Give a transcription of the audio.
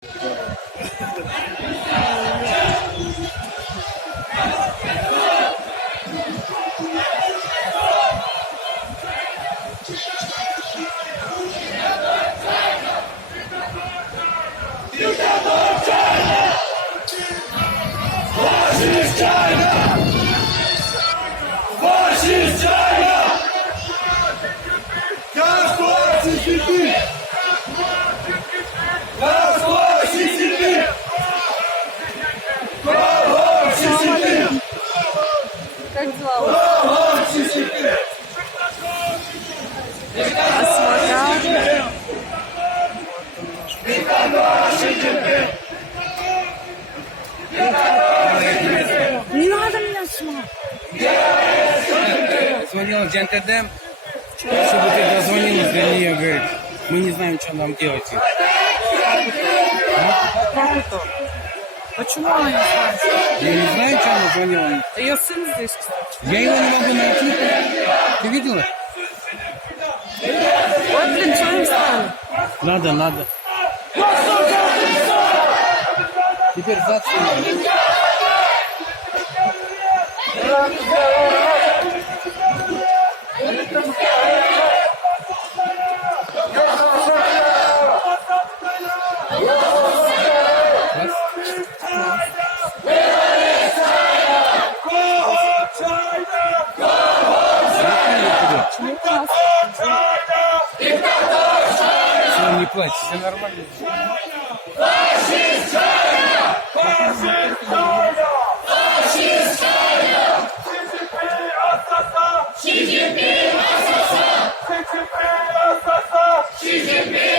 Как дела у вас? Осмотр. Не надо меня снимать. Звонила в ДНТД, чтобы ты дозвонилась для нее, говорит, мы не знаем, что нам делать. Как это? Почему она не знает? Я не знаю, что она звонила. Ее сын здесь, кстати. Я его не могу найти. Ты видела? Вот, блин, что им стали? Надо. Теперь зацепим. Все, не плачь, все нормально. Xi Jinping